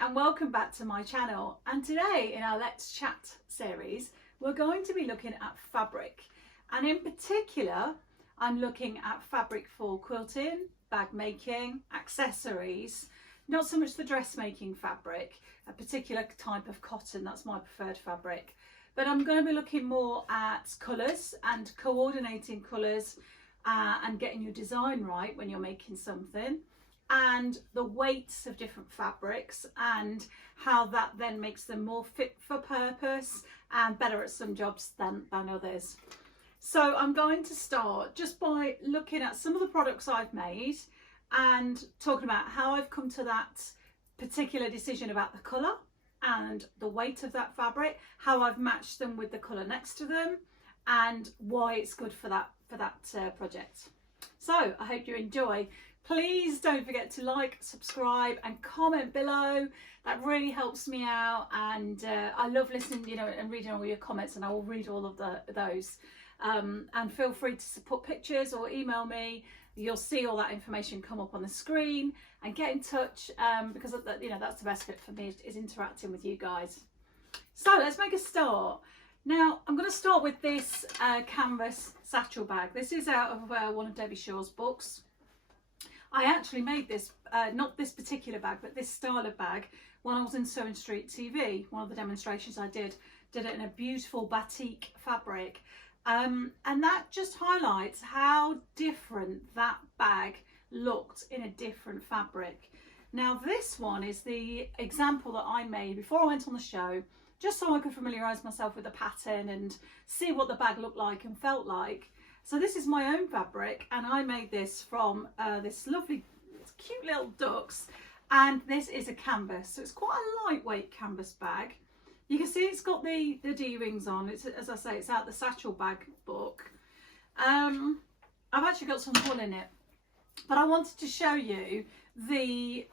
and welcome back to my channel, and today in our Let's Chat series we're going to be looking at fabric, and in particular I'm looking at fabric for quilting, bag making, accessories, not so much the dressmaking fabric, a particular type of cotton, that's my preferred fabric, but I'm going to be looking more at colours and coordinating colours and getting your design right when you're making something, and the weights of different fabrics and how that then makes them more fit for purpose and better at some jobs than others. So I'm going to start just by looking at some of the products I've made and talking about how I've come to that particular decision about the colour and the weight of that fabric, how I've matched them with the colour next to them, and why it's good for that project. So I hope you enjoy. Please don't forget to like, subscribe and comment below. That really helps me out, and I love listening, and reading all your comments, and I will read all of those. And feel free to put pictures or email me. You'll see all that information come up on the screen, and get in touch because that's the best bit for me, is interacting with you guys. So let's make a start. Now I'm going to start with this canvas satchel bag. This is out of one of Debbie Shaw's books. I actually made this, not this particular bag, but this style of bag when I was in Sewing Street TV. One of the demonstrations I did it in a beautiful batik fabric. And that just highlights how different that bag looked in a different fabric. Now this one is the example that I made before I went on the show, just so I could familiarise myself with the pattern and see what the bag looked like and felt like. So this is my own fabric, and I made this from this lovely, cute little ducks, and this is a canvas. So it's quite a lightweight canvas bag. You can see it's got the D-rings on. It's, as I say, it's out the Satchel Bag book. I've actually got some wool in it, but I wanted to show you the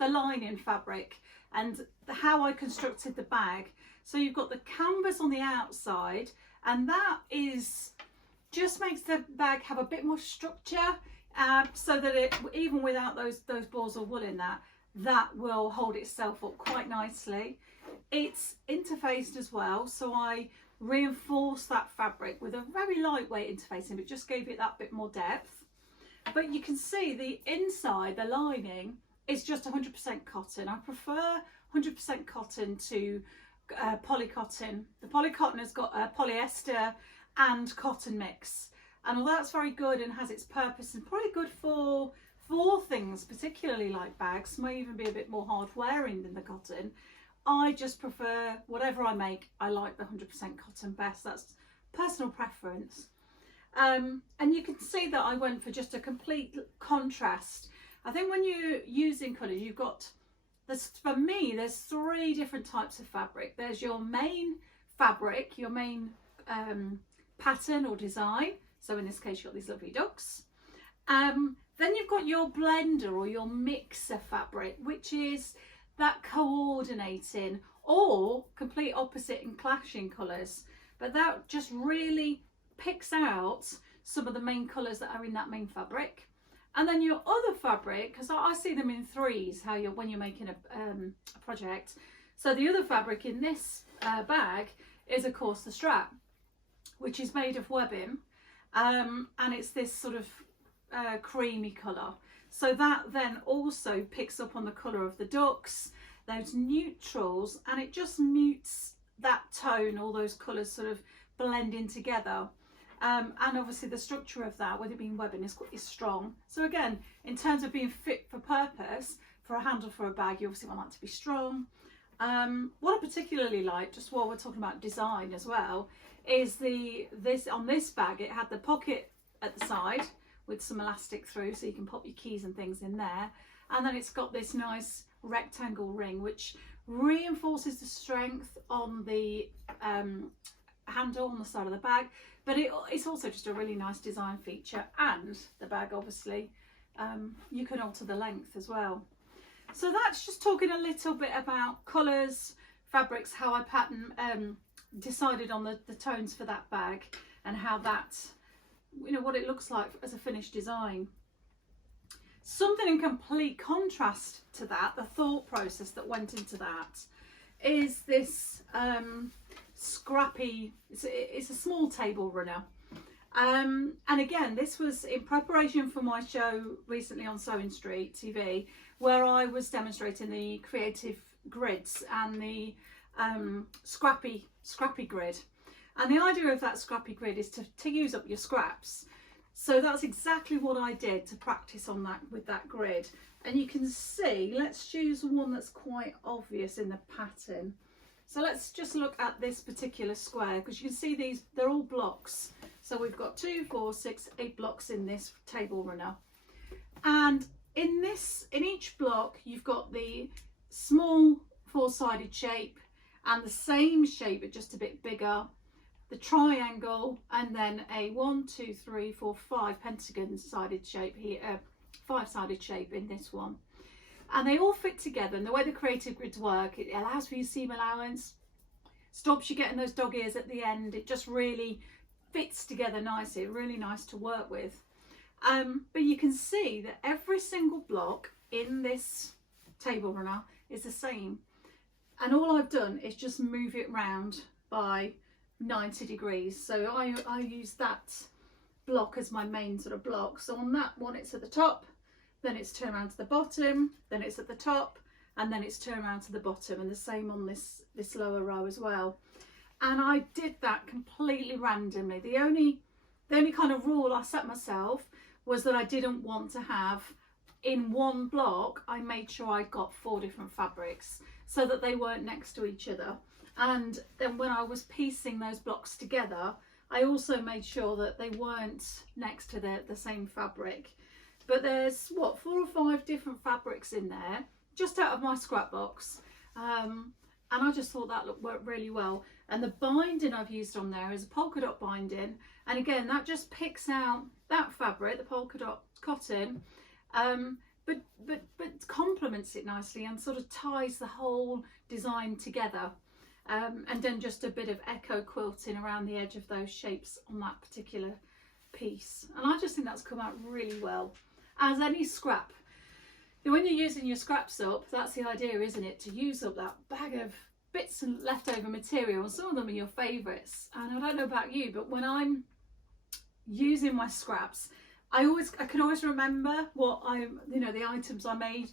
lining fabric and how I constructed the bag. So you've got the canvas on the outside, and that just makes the bag have a bit more structure, so that it, even without those balls of wool in that will hold itself up quite nicely. It's interfaced as well, so I reinforced that fabric with a very lightweight interfacing, but just gave it that bit more depth. But you can see the inside, the lining, is just 100% cotton. I prefer 100% cotton to polycotton. The polycotton has got a polyester and cotton mix, and although that's very good and has its purpose and probably good for things particularly like bags, may even be a bit more hard wearing than the cotton, I just prefer, whatever I make, I like the 100% cotton best. That's personal preference. And you can see that I went for just a complete contrast. I think when you're using colours, you've got this, for me there's three different types of fabric. There's your main fabric, your main pattern or design, so in this case you've got these lovely ducks. Then you've got your blender or your mixer fabric, which is that coordinating or complete opposite and clashing colours, but that just really picks out some of the main colours that are in that main fabric. And then your other fabric, because I see them in threes, when you're making a project. So the other fabric in this bag is of course the strap, which is made of webbing, and it's this sort of creamy colour. So that then also picks up on the colour of the ducks, those neutrals, and it just mutes that tone, all those colours sort of blending together. And obviously the structure of that, with it being webbing, is strong. So again, in terms of being fit for purpose, for a handle for a bag, you obviously want that to be strong. What I particularly like, just while we're talking about design as well, is on this bag, it had the pocket at the side with some elastic through, so you can pop your keys and things in there, and then it's got this nice rectangle ring which reinforces the strength on the handle on the side of the bag, but it's also just a really nice design feature. And the bag, obviously, you can alter the length as well. So that's just talking a little bit about colours, fabrics, how I decided on the tones for that bag, and how that, what it looks like as a finished design. something in complete contrast to that, the thought process that went into that, is this Scrappy. It's a small table runner. And again, this was in preparation for my show recently on Sewing Street TV, where I was demonstrating the creative grids and the Scrappy grid. And the idea of that Scrappy grid is to use up your scraps. So that's exactly what I did to practice on that with that grid. And you can see, let's choose one that's quite obvious in the pattern. So let's just look at this particular square, because you can see these, they're all blocks. So we've got 2, 4, 6, 8 blocks in this table runner. And in each block, you've got the small 4-sided shape and the same shape, but just a bit bigger, the triangle, and then a 1, 2, 3, 4, 5 pentagon sided shape here, 5-sided shape in this one. And they all fit together, and the way the creative grids work, it allows for your seam allowance, stops you getting those dog ears at the end. It just really fits together nicely, really nice to work with. But you can see that every single block in this table runner is the same, and all I've done is just move it round by 90 degrees. So I use that block as my main sort of block. So on that one, it's at the top, then it's turned around to the bottom, then it's at the top, and then it's turned around to the bottom, and the same on this lower row as well. And I did that completely randomly. The only kind of rule I set myself was that I didn't want to have in one block. I made sure I got 4 different fabrics so that they weren't next to each other. And then when I was piecing those blocks together, I also made sure that they weren't next to the same fabric. But there's what, 4 or 5 different fabrics in there, just out of my scrap box. And I just thought that worked really well. And the binding I've used on there is a polka dot binding. And again, that just picks out that fabric, the polka dot cotton, but complements it nicely and sort of ties the whole design together. And then just a bit of echo quilting around the edge of those shapes on that particular piece. And I just think that's come out really well. As any scrap, when you're using your scraps up, that's the idea, isn't it? To use up that bag of bits and leftover material, and some of them are your favourites. And I don't know about you, but when I'm using my scraps, I can always remember what the items I made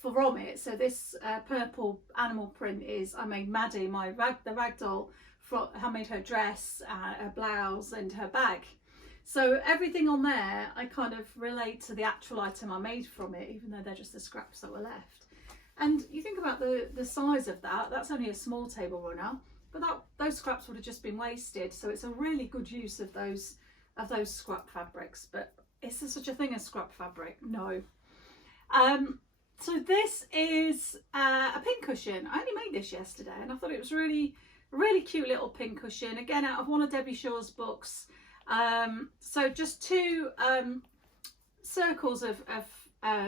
from it. So this purple animal print is, I made Maddie, the ragdoll, I made her dress, her blouse and her bag. So everything on there, I kind of relate to the actual item I made from it, even though they're just the scraps that were left. And you think about the size of that, that's only a small table runner, but those scraps would have just been wasted. So it's a really good use of those scrap fabrics. But is there such a thing as scrap fabric? No. So this is a pincushion. I only made this yesterday, and I thought it was really, really cute little pincushion. Again, out of one of Debbie Shaw's books. So just 2 circles of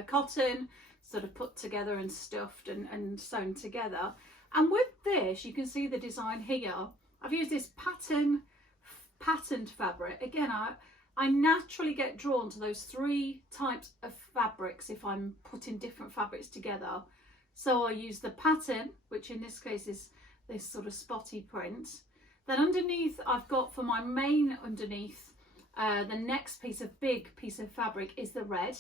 cotton, sort of put together and stuffed and sewn together. And with this, you can see the design here. I've used this patterned fabric. Again, I naturally get drawn to those 3 types of fabrics if I'm putting different fabrics together. So I use the pattern, which in this case is this sort of spotty print. Then underneath, I've got for my main underneath, the next big piece of fabric is the red.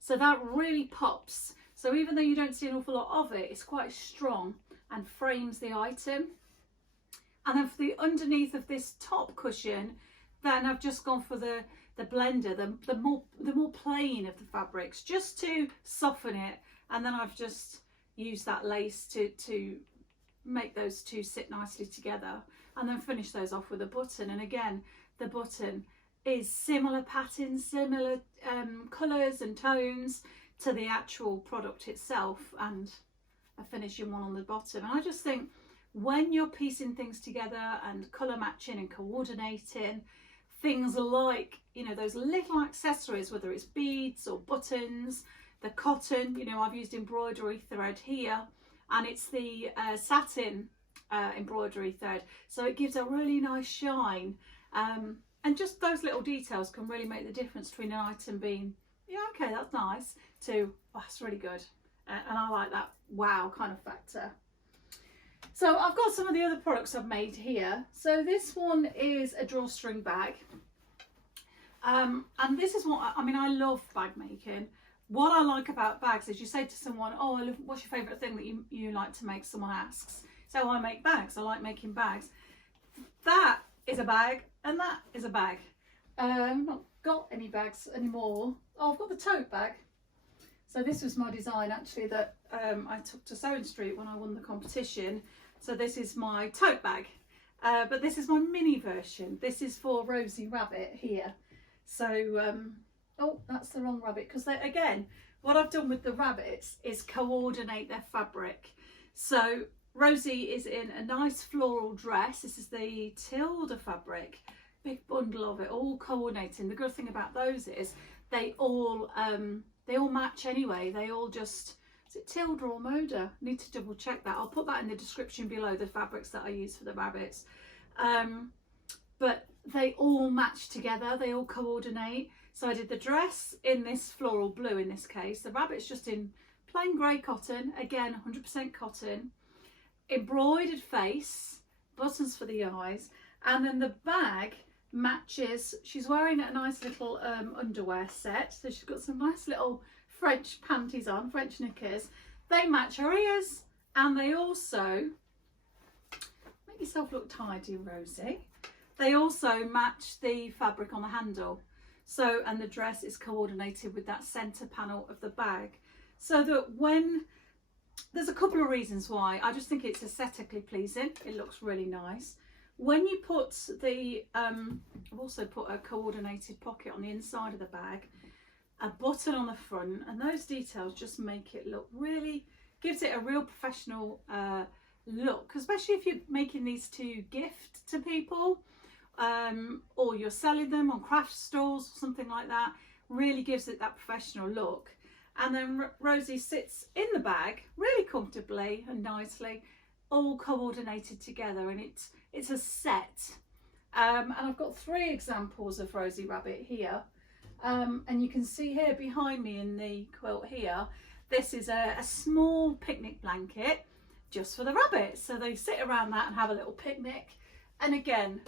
So that really pops. So even though you don't see an awful lot of it, it's quite strong and frames the item. And then for the underneath of this top cushion, then I've just gone for the blender, the more plain of the fabrics, just to soften it. And then I've just used that lace to make those 2 sit nicely together, and then finish those off with a button. And again, the button is similar patterns, similar colours and tones to the actual product itself, and a finishing one on the bottom. And I just think when you're piecing things together and colour matching and coordinating, things like, those little accessories, whether it's beads or buttons, the cotton, I've used embroidery thread here, and it's the satin embroidery thread, so it gives a really nice shine, and just those little details can really make the difference between an item being, yeah, okay, that's nice, too. Oh, it's really good. And I like that wow kind of factor. So I've got some of the other products I've made here. So this one is a drawstring bag. And this is what, I mean, I love bag making. What I like about bags is you say to someone, oh, what's your favourite thing that you like to make? Someone asks. So I make bags. I like making bags. That is a bag and that is a bag. I've not got any bags anymore. Oh, I've got the tote bag. So this was my design actually that I took to Sewing Street when I won the competition. So this is my tote bag, but this is my mini version. This is for Rosie Rabbit here. So, oh, that's the wrong rabbit, because again, what I've done with the rabbits is coordinate their fabric. So Rosie is in a nice floral dress. This is the Tilda fabric, big bundle of it, all coordinating. The good thing about those is they all match anyway. They all just, is it Tilda or Moda? I need to double check that. I'll put that in the description below, the fabrics that I use for the rabbits. But they all match together, they all coordinate. So I did the dress in this floral blue in this case. The rabbit's just in plain grey cotton, again 100% cotton. Embroidered face, buttons for the eyes, and then the bag matches. She's wearing a nice little underwear set, so she's got some nice little French panties on, French knickers. They match her ears, and they also make yourself look tidy, Rosie. They also match the fabric on the handle. So, and the dress is coordinated with that centre panel of the bag. So that when, there's a couple of reasons why. I just think it's aesthetically pleasing. It looks really nice. When you put the, I've also put a coordinated pocket on the inside of the bag, a button on the front, and those details just make it look really, gives it a real professional look, especially if you're making these to gift to people. Or you're selling them on craft stores or something like that, really gives it that professional look. And then Rosie sits in the bag really comfortably and nicely, all coordinated together, and it's a set. And I've got 3 examples of Rosie Rabbit here, and you can see here behind me in the quilt here, this is a small picnic blanket just for the rabbits, so they sit around that and have a little picnic. And again,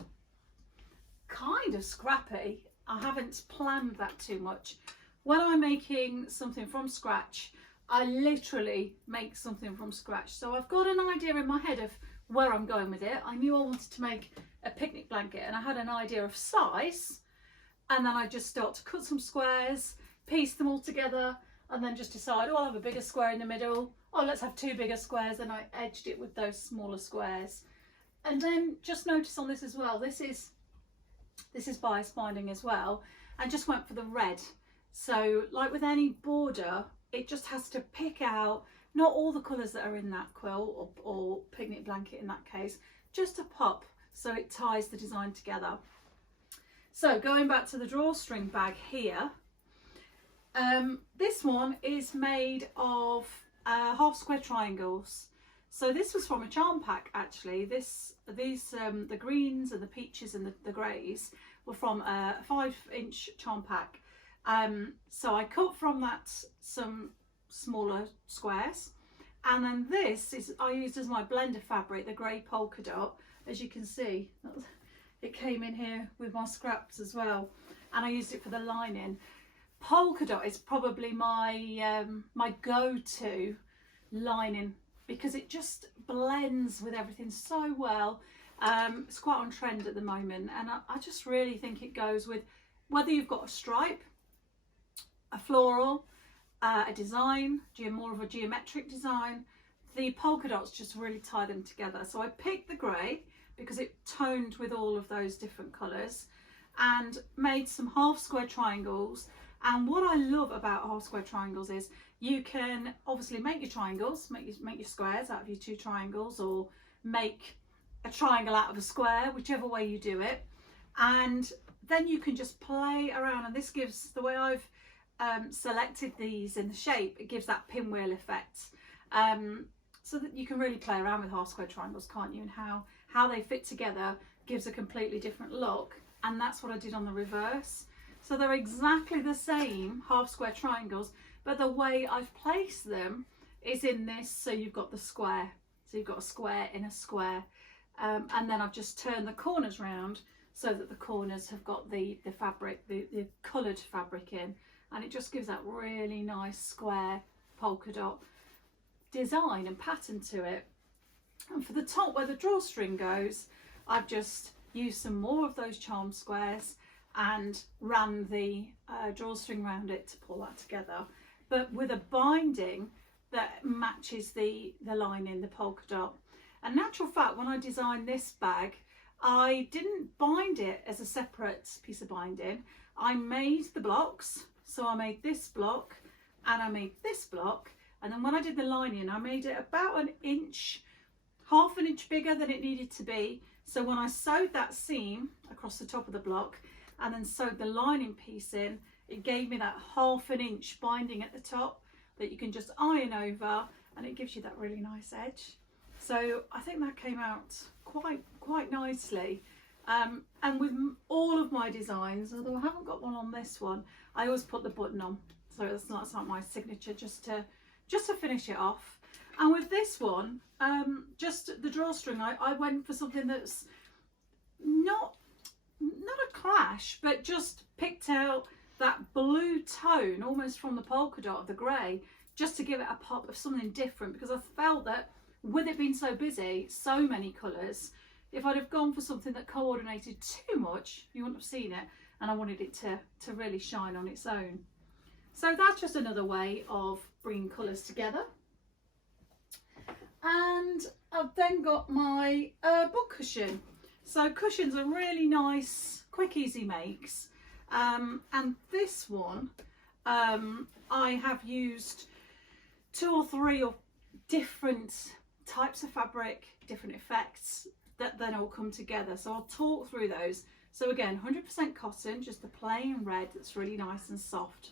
kind of scrappy. I haven't planned that too much. When I'm making something from scratch, I literally make something from scratch. So I've got an idea in my head of where I'm going with it. I knew I wanted to make a picnic blanket and I had an idea of size, and then I just start to cut some squares, piece them all together, and then just decide, oh, I'll have a bigger square in the middle. Oh, let's have 2 bigger squares. And I edged it with those smaller squares. And then just notice on this as well, this is bias binding as well, and just went for the red. So like with any border, it just has to pick out not all the colours that are in that quilt or picnic blanket in that case, just a pop, so it ties the design together. So going back to the drawstring bag here, this one is made of half square triangles. So this was from a charm pack actually. The greens and the peaches and the greys were from a 5-inch charm pack. So I cut from that some smaller squares, and then this is I used as my blender fabric, the grey polka dot. As you can see, it came in here with my scraps as well, and I used it for the lining. Polka dot is probably my my go-to lining, because it just blends with everything so well. It's quite on trend at the moment, and I just really think it goes with whether you've got a stripe, a floral, a design, more of a geometric design. The polka dots just really tie them together. So I picked the grey because it toned with all of those different colours, and made some half square triangles. And what I love about half square triangles is you can obviously make your triangles, make your squares out of your 2 triangles, or make a triangle out of a square, whichever way you do it. And then you can just play around, and this gives, the way I've selected these in the shape, it gives that pinwheel effect, so that you can really play around with half square triangles, can't you? And how they fit together gives a completely different look. And that's what I did on the reverse. So they're exactly the same half square triangles, but the way I've placed them is in this. So you've got the square, so you've got a square in a square, and then I've just turned the corners round so that the corners have got the fabric, the coloured fabric in, and it just gives that really nice square polka dot design and pattern to it. And for the top where the drawstring goes, I've just used some more of those charm squares and ran the drawstring around it to pull that together, but with a binding that matches the lining, the polka dot. And natural fact, when I designed this bag, I didn't bind it as a separate piece of binding. I made the blocks, so I made this block and I made this block, and then when I did the lining, I made it about an inch, half an inch bigger than it needed to be. So when I sewed that seam across the top of the block and then sewed the lining piece in, it gave me that half an inch binding at the top that you can just iron over, and it gives you that really nice edge. So I think that came out quite nicely. And with all of my designs, although I haven't got one on this one, I always put the button on, so that's not my signature, just to finish it off. And with this one, just the drawstring, I went for something that's not a clash, but just picked out that blue tone almost from the polka dot of the grey, just to give it a pop of something different, because I felt that with it being so busy, so many colours, if I'd have gone for something that coordinated too much, you wouldn't have seen it, and I wanted it to really shine on its own. So that's just another way of bringing colours together. And I've then got my book cushion. So cushions are really nice, quick, easy makes. And this one, I have used 2 or 3 of different types of fabric, different effects that then all come together. So I'll talk through those. So again, 100% cotton, just the plain red that's really nice and soft,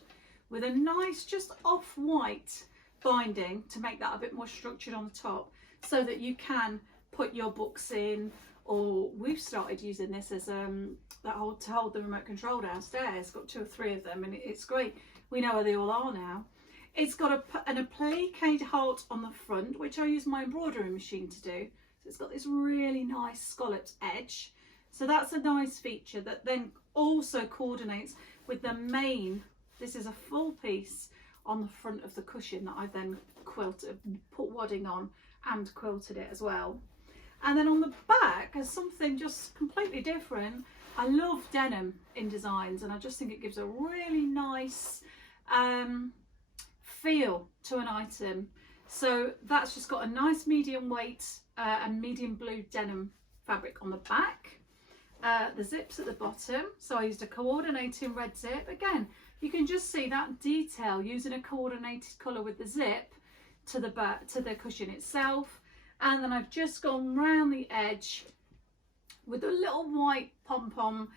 with a nice just off-white binding to make that a bit more structured on the top, so that you can put your books in, or we've started using this as to hold the remote control downstairs. Got 2 or 3 of them, and it's great. We know where they all are now. It's got an applique heart on the front, which I use my embroidery machine to do. So it's got this really nice scalloped edge. So that's a nice feature that then also coordinates with the main. This is a full piece on the front of the cushion that I then quilted, put wadding on and quilted it as well. And then on the back is something just completely different. I love denim in designs, and I just think it gives a really nice feel to an item. So that's just got a nice medium weight and medium blue denim fabric on the back. The zips at the bottom, so I used a coordinating red zip. Again, you can just see that detail using a coordinated colour with the zip to the back, to the cushion itself. And then I've just gone round the edge with a little white pom-pom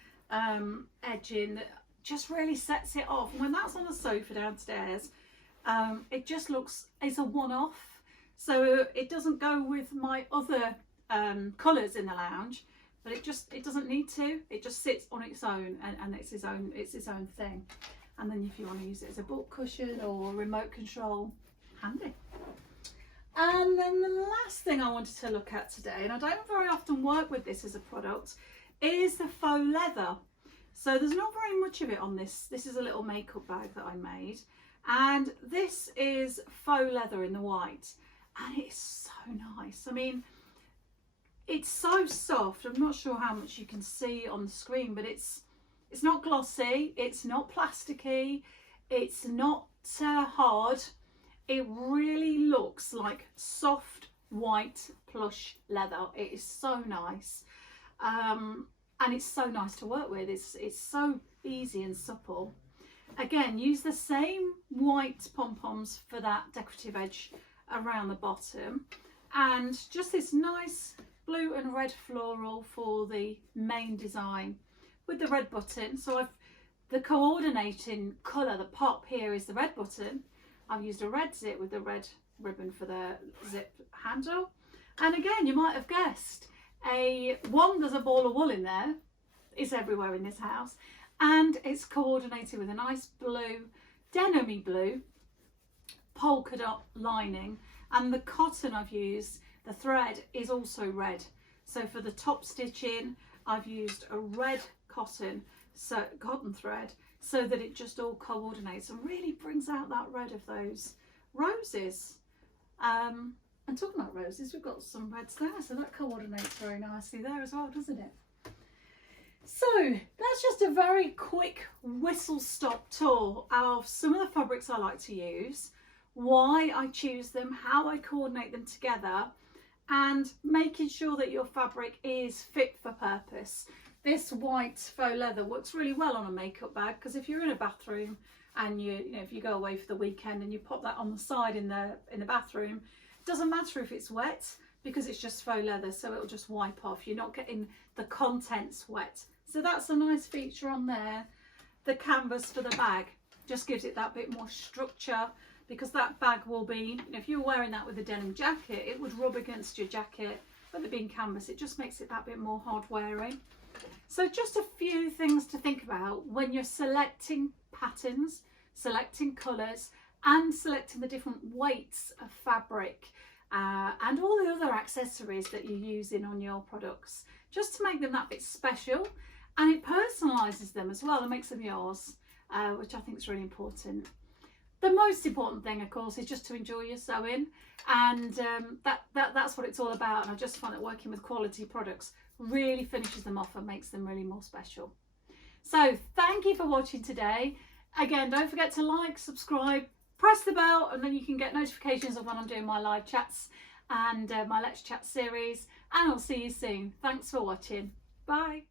edging that just really sets it off. And when that's on the sofa downstairs, it just looks, it's a one-off. So it doesn't go with my other colours in the lounge, but it doesn't need to. It just sits on its own, and it's its own thing. And then if you want to use it as a book cushion or remote control, handy. And then the last thing I wanted to look at today, and I don't very often work with this as a product, is the faux leather. So there's not very much of it on this. This is a little makeup bag that I made, and this is faux leather in the white, and it's so nice. I mean, it's so soft. I'm not sure how much you can see on the screen, but it's not glossy, it's not plasticky, it's not hard. It really looks like soft white plush leather. It is so nice, and it's so nice to work with. It's so easy and supple. Again, use the same white pom-poms for that decorative edge around the bottom, and just this nice blue and red floral for the main design with the red button. So the coordinating colour, the pop here is the red button. I've used a red zip with the red ribbon for the zip handle. And again, you might have guessed, there's a ball of wool in there. It's everywhere in this house. And it's coordinated with a nice blue, denim-y blue, polka dot lining, and the cotton I've used, the thread is also red. So for the top stitching, I've used a red cotton thread so that it just all coordinates and really brings out that red of those roses. And talking about roses, we've got some reds there, so that coordinates very nicely there as well, doesn't it? So that's just a very quick whistle-stop tour of some of the fabrics I like to use, why I choose them, how I coordinate them together, and making sure that your fabric is fit for purpose. This white faux leather works really well on a makeup bag, because if you're in a bathroom and if you go away for the weekend and you pop that on the side in the bathroom, it doesn't matter if it's wet because it's just faux leather, so it'll just wipe off. You're not getting the contents wet. So that's a nice feature on there. The canvas for the bag just gives it that bit more structure, because that bag will be, if you're wearing that with a denim jacket, it would rub against your jacket, but it being canvas, it just makes it that bit more hard wearing. So just a few things to think about when you're selecting patterns, selecting colours, and selecting the different weights of fabric and all the other accessories that you're using on your products, just to make them that bit special. And it personalises them as well and makes them yours, which I think is really important. The most important thing, of course, is just to enjoy your sewing, and that's what it's all about. And I just find that working with quality products really finishes them off and makes them really more special. So thank you for watching today. Again, don't forget to like, subscribe, press the bell, and then you can get notifications of when I'm doing my live chats and my Let's Chat series. And I'll see you soon. Thanks for watching. Bye.